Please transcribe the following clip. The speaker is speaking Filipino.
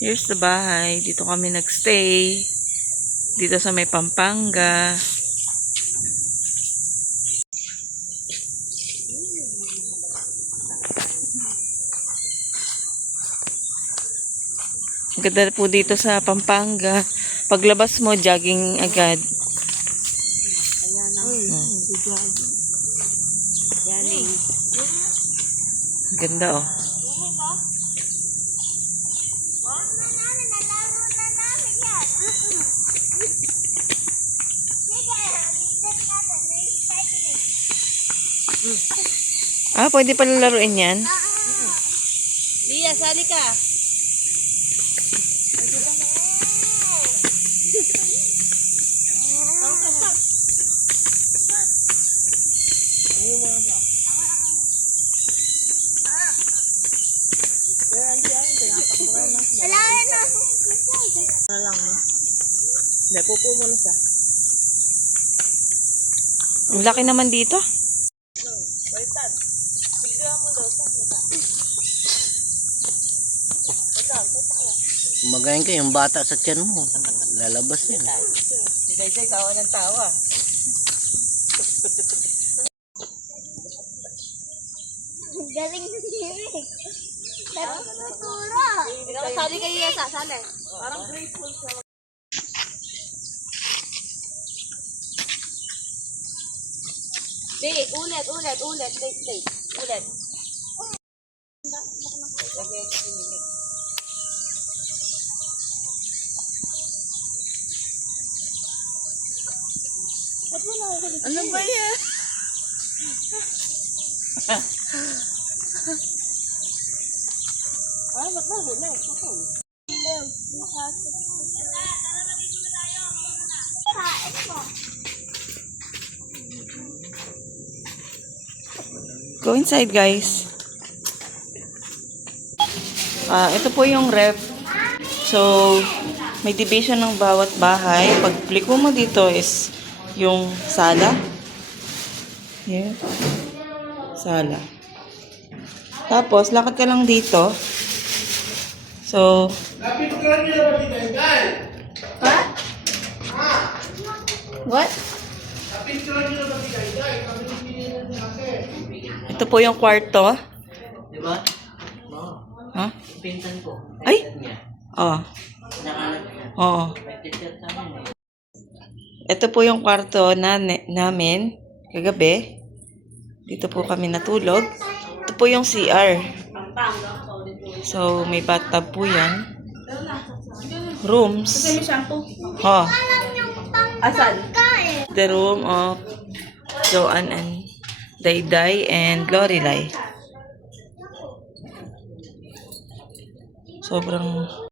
Here's the bahay. Dito kami nagstay. Dito sa may Pampanga. Ang ganda po dito sa Pampanga. Paglabas mo, jogging agad. Ganda oh. Pwede pala laruin yan. Lia, sali ka. Ang laki naman dito. Kumagain ka yung bata sa tiyan mo. Lalabas yan. Si Day tawa ng tawa. Galing na sirik. Natuturo. Sali kayo yasa, sali. Parang grateful siya. Wait, ulit. Wait. Ulit. Ano ba yan? Ba't na hula? Go inside, guys. Ito po yung ref. So, may division ng bawat bahay. Pag pliko mo dito is yung sala. Here. Sala. Tapos, lakad ka lang dito. So, what? Ito po yung kwarto. Diba? Ha? Pinsan ko. Ay! Oo. Oo. Ito po yung kwarto namin kagabi. Dito po kami natulog. Ito po yung CR. So, may bathtub po yan. Rooms. Oh. Asan? The room of Joanne and Dayday and Lorelai. Sobrang